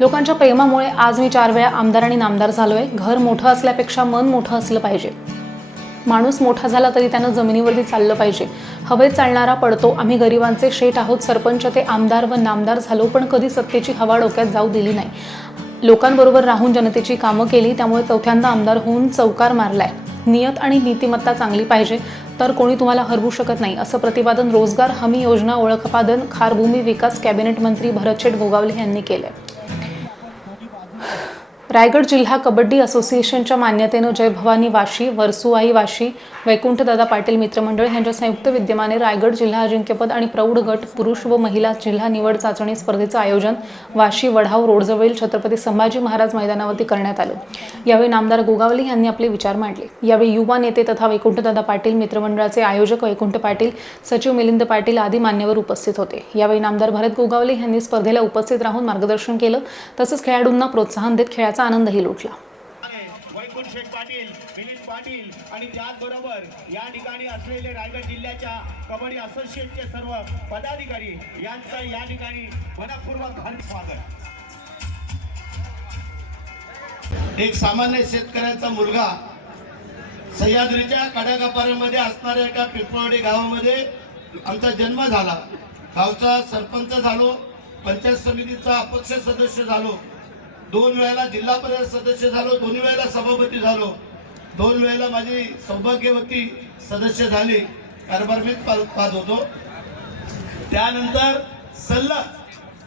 लोकांच्या प्रेमामुळे आज मी 4 वेळा आमदार आणि नामदार झालोय। घर मोठं असल्यापेक्षा मन मोठं असलं पाहिजे। माणूस मोठा झाला तरी त्यानं जमिनीवरती चाललं पाहिजे। हवेत चालणारा पडतो। आम्ही गरिबांचे शेठ आहोत। सरपंच ते आमदार व नामदार झालो, पण कधी सत्तेची हवा डोक्यात जाऊ दिली नाही। लोकांबरोबर राहून जनतेची कामं केली, त्यामुळे चौथ्यांदा आमदार होऊन चौकार मारलाय। नियत आणि नीतिमत्ता चांगली पाहिजे तर कोणी तुम्हाला हरवू शकत नाही, असं प्रतिपादन रोजगार हमी योजना ओळखपादन खारभूमी विकास कॅबिनेट मंत्री भरतशेठ गोगावले यांनी केले। रायगड जिल्हा कबड्डी असोसिएशनच्या मान्यतेनं जय भवानी वाशी, वर्सुआई वाशी, वैकुंठदादा पाटील मित्रमंडळ यांच्या संयुक्त विद्यमाने रायगड जिल्हा अजिंक्यपद आणि प्रौढ गट पुरुष व महिला जिल्हा निवड चाचणी स्पर्धेचं आयोजन वाशी वढाव रोडजवळील छत्रपती संभाजी महाराज मैदानावरती करण्यात आलं। यावेळी नामदार गोगावले यांनी आपले विचार मांडले। यावेळी युवा नेते तथा वैकुंठदादा पाटील मित्रमंडळाचे आयोजक वैकुंठ पाटील, सचिव मिलिंद पाटील आदी मान्यवर उपस्थित होते। यावेळी नामदार भरत गोगावले यांनी स्पर्धेला उपस्थित राहून मार्गदर्शन केलं, तसंच खेळाडूंना प्रोत्साहन देत खेळाचा आनंदही लुटला। वैकुंठ शेठ पाटील, मिलिंद पाटील आणि त्याचबरोबर या ठिकाणी असलेले रायगड जिल्ह्याच्या कबड्डी असोसिएशनचे सर्व पदाधिकारी यांचं या ठिकाणी मनपूर्वक हार्दिक स्वागत। एक सामान्य शेतकऱ्याचा मुलगा सह्याद्रीच्या कडाकापाऱ्यामध्ये असणाऱ्या एका पिंपळवाडी गावामध्ये आमचा जन्म झाला। गावचा सरपंच झालो, पंचायत समितीचा अपक्ष सदस्य झालो, 2 वेळेला जिल्हा परिषद सदस्य झालो, 2 वेळेला सभापती झालो, 2 वेळेला माझी सौभाग्यवती सदस्य झाली, कारभारमीच पाहत होतो। त्यानंतर सलग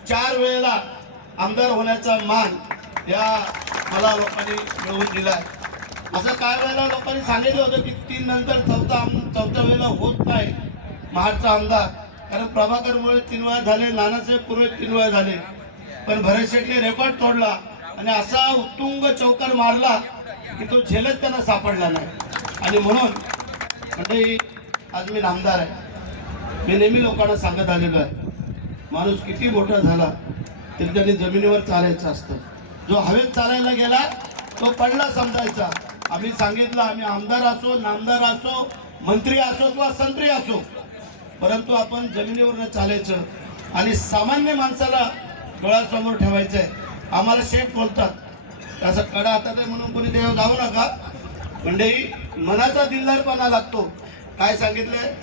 4 वेळेला आमदार होण्याचा मान या मला लोकांनी मिळवून दिलाय। असं काय वेळेला लोकांनी सांगितलं होतं की 3 नंतर चौथ्या वेळेला होत नाही महाडचा आमदार, कारण प्रभाकरमुळे 3 वेळा झाले, नानासाहेब पूर्वे 3 वेळा झाले, पण भरत शेठने रेकॉर्ड तोडला आणि असा उत्तुंग चौकार मारला की तो झेलच त्यांना सापडला नाही। आणि म्हणून म्हणजे आज मी नामदार आहे। मी नेहमी लोकांना सांगत आलेलो आहे, माणूस किती मोठा झाला तरी त्याने जमिनीवर चालायचं असतं। जो हवेत चालायला गेला तो पडला समजायचा। आम्ही सांगितलं, आम्ही आमदार असो, नामदार असो, मंत्री असो किंवा संत्री असो, परंतु आपण जमिनीवर चालायचं आणि सामान्य माणसाला डोळ्यासमोर ठेवायचं आहे। आम्हाला शेठ बोलतात, त्याचा कडा हातात आहे म्हणून कोणी देव जाऊ नका, म्हणजे मनाचा दिलदारपणा लागतो। काय सांगितलंय,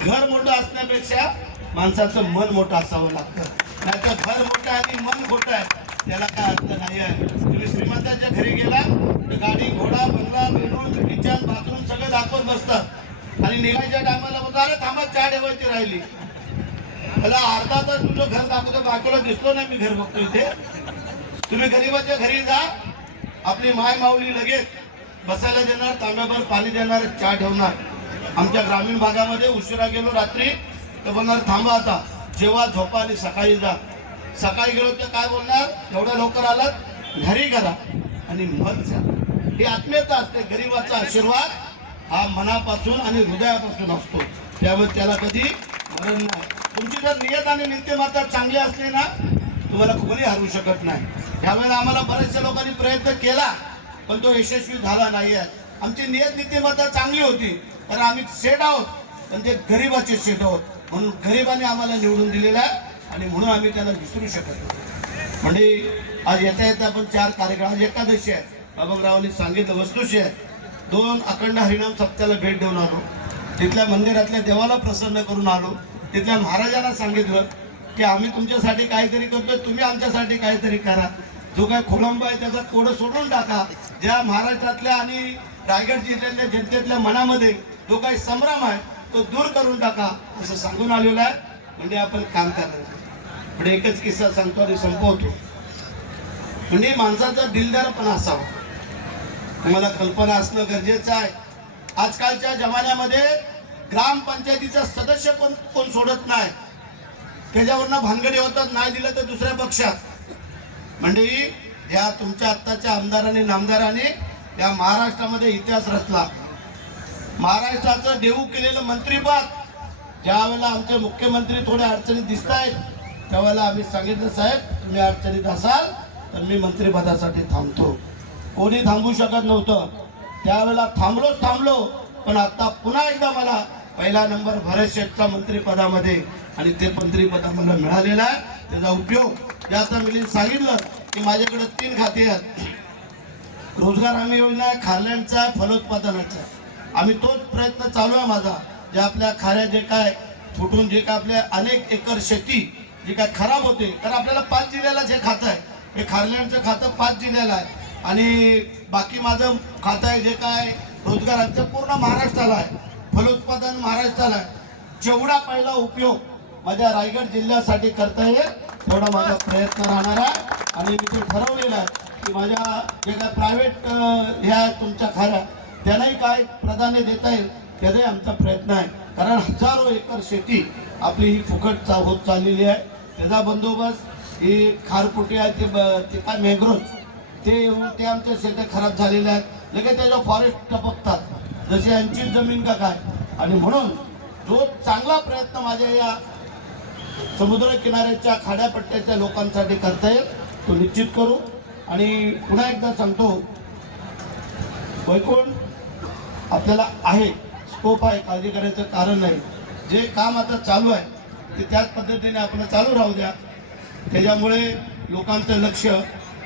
घर मोठं असण्यापेक्षा माणसाचं मन मोठं असावं लागतं, नाहीतर घर मोठं आणि मन खोटं आहे त्याला काय अर्थ नाही आहे। तुम्ही श्रीमंताच्या घरी गेला तर गाडी, घोडा, बंगला, बेडरूम, किचन, बाथरूम सगळं दाखवत बसतात आणि निघायच्या टायमाला बोलतात, अरे थांबा चहा ठेवायची राहिली। मला अर्धा तास तुझं घर दाखवतो, बाजूला दिसलो नाही, मी घर बघतो इथे। तुम्ही गरीबाच्या घरी जा, आपली माय माऊली लगेच बसायला देणार, तांब्याभर पाणी देणार, चहा ठेवणार। आमच्या ग्रामीण भागामध्ये उशिरा गेलो रात्री तर बोलणार, थांबा आता, जेव्हा झोपा आणि सकाळी जा। सकाळी गेलो तर काय बोलणार, एवढ्या लवकर आलात घरी करा आणि मग जा। ही आत्मीयता असते। गरीबाचा आशीर्वाद हा मनापासून आणि हृदयापासून असतो, त्यामुळे त्याला कधी मरण नाही। तुमची जर नियत आणि नीतिमत्ता चांगली असली ना, तुम्हाला कोणी हरवू शकत नाही। यावेळेला आम्हाला बऱ्याचशा लोकांनी प्रयत्न केला पण तो यशस्वी झाला नाही आहे। आमची नियत नीतिमत्ता चांगली होती, कारण आम्ही शेठ आहोत, पण ते गरीबाचे शेठ आहोत, म्हणून गरिबांनी आम्हाला निवडून दिलेला आहे आणि म्हणून आम्ही त्याला विसरू शकत नाही। म्हणजे आज येता येता आपण 4 कार्यक्रम, आज एकादशी आहे, बाबूरावांनी सांगितलं वस्तुशी आहे, 2 अखंड हरिनाम सप्त्याला भेट देऊन आलो, तिथल्या मंदिरातल्या देवाला प्रसन्न करून आलो, तिथल्या महाराजांना सांगितलं की आम्ही तुमच्यासाठी काहीतरी करतोय, तुम्ही आमच्यासाठी काहीतरी करा। जो काय खोळंबा आहे त्याचा कोडं सोडून टाका। ज्या महाराष्ट्रातल्या आणि रायगड जिल्ह्यातल्या जनतेतल्या मनामध्ये जो काही संभ्रम आहे तो दूर करून टाका, असं सांगून आलेलं आहे। म्हणजे आपण काम करायचं। पण एकच किस्सा सांगतो आणि संपवतो, म्हणजे माणसाचा दिलदारपणा असावा, तुम्हाला कल्पना असणं गरजेचं आहे। आजकालच्या जमान्यामध्ये ग्रामपंचायतीचा सदस्य कोण सोडत नाही, त्याच्यावरनं भानगडी होतात, नाही दिलं तर दुसऱ्या पक्षात। म्हणजे या तुमच्या आत्ताच्या आमदारांनी नामदारांनी या महाराष्ट्रामध्ये इतिहास रचला। महाराष्ट्राचं देऊ केलेलं मंत्रीपद ज्यावेळेला आमचे मुख्यमंत्री थोड्या अडचणीत दिसत आहेत त्यावेळेला आम्ही सांगितलं, साहेब तुम्ही अडचणीत असाल तर मी मंत्रिपदासाठी थांबतो। कोणी थांबू शकत नव्हतं, त्यावेळेला थांबलो, पण आता पुन्हा एकदा मला पहिला नंबर भरत शेठचा मंत्रिपदामध्ये आणि ते मंत्रिपद आम्हाला मिळालेलं आहे। त्याचा उपयोग जे आता मी सांगितलं की माझ्याकडे 3 खाते आहेत. रोजगार हमी योजना आहे, खारल्यांचा आहे, फलोत्पादनाचा आहे. आम्ही तोच प्रयत्न चालू आहे माझा. जे आपल्या खाऱ्या जे काय फुटून जे काय आपल्या अनेक एकर शेती जी काय खराब होते, कारण आपल्याला 5 जिल्ह्याला जे खातं आहे हे खारल्यांचं खातं 5 जिल्ह्याला आहे आणि बाकी माझं खातं आहे जे काय रोजगाराचं पूर्ण महाराष्ट्राला आहे, फलोत्पादन महाराष्ट्राला आहे. जेवढा पहिला उपयोग माझ्या रायगड जिल्ह्यासाठी करता येईल तेवढा माझा प्रयत्न राहणार आहे. आणि मी ते ठरवलेलं आहे की माझ्या जे काय प्रायव्हेट ह्या तुमच्या खाऱ्या त्यांनाही काय प्राधान्य देता येईल त्याचाही आमचा प्रयत्न आहे. कारण हजारो एकर शेती आपली ही फुकट होत चाललेली आहे. त्याचा बंदोबस्त ही खारपुटी आहे ते काय मॅंग्रोव्ह ते आमच्या शेती खराब झालेल्या आहेत. लगेच त्याच्यावर फॉरेस्ट टपकतात जशी यांची जमीन का काय. आणि म्हणून जो चांगला प्रयत्न माझ्या या समुद्र किनाऱ्याच्या खाड्यापट्ट्याच्या लोकांसाठी करता येईल तो निश्चित करू. आणि पुन्हा एकदा सांगतो, वैकुंठ आपल्याला आहे, स्कोप आहे, काळजी करायचं कारण नाही. जे काम आता चालू आहे ते त्याच पद्धतीने आपण चालू राहू द्या. त्याच्यामुळे लोकांचं लक्ष,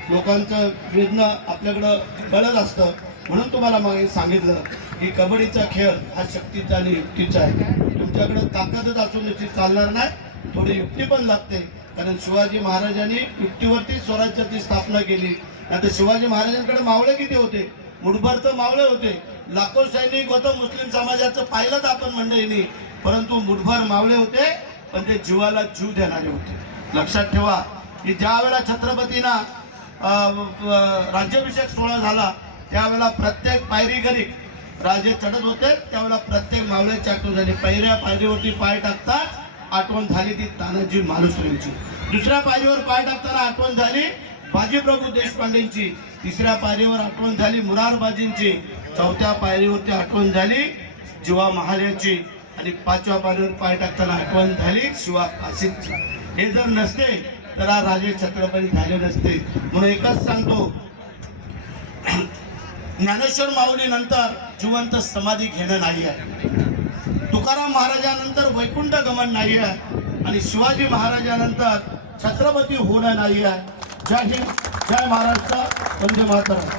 लोकांचं वेदना आपल्याकडं बळत असतं. म्हणून तुम्हाला मागे सांगितलं की कबड्डीचा खेळ हा शक्तीचा आणि युक्तीचा आहे. तुमच्याकडे ताकदच असून निश्चित चालणार नाही, थोडी युक्ती पण लागते. कारण शिवाजी महाराजांनी युक्तीवरती स्वराज्याची स्थापना केली. आता शिवाजी महाराजांकडे मावळे किती होते? मुठभर तर मावळे होते. लाखो सैनिक होतं मुस्लिम समाजाचं पाहिलं तर आपण मंडळींनी, परंतु मुठभर मावळे होते पण ते जीवाला जीव देणारे होते. लक्षात ठेवा की ज्या वेळेला छत्रपतींना राज्याभिषेक सोहळा झाला त्यावेळेला प्रत्येक पायरी घरी राजे चढत होते, त्यावेळेला प्रत्येक मावळ्याची आठवण झाली. पहिल्या पायरीवरती पाय टाकताच आठवण झाली ती तानाजी मालुसरेंची. दुसऱ्या पायरीवर पाय टाकताना आठवण झाली बाजीप्रभू देशपांडेंची. तिसऱ्या पायरीवर आठवण झाली मुरारबाजींची. चौथ्या पायरीवरती आठवण झाली जीवा महाल्याची. आणि 5व्या पायरीवर पाय टाकताना आठवण झाली शिवा काशींची. हे जर नसते तर हा राजे छत्रपती झाले नसते. म्हणून एकच सांगतो, ज्ञानेश्वर माऊली नंतर जिवंत समाधी घेणं नाही आहे, तुकाराम महाराजानंतर वैकुंठ गमन नाही आहे आणि शिवाजी महाराजानंतर छत्रपती होणं नाही आहे. जय हिंद, जय महाराष्ट्र, वंदे मातरम.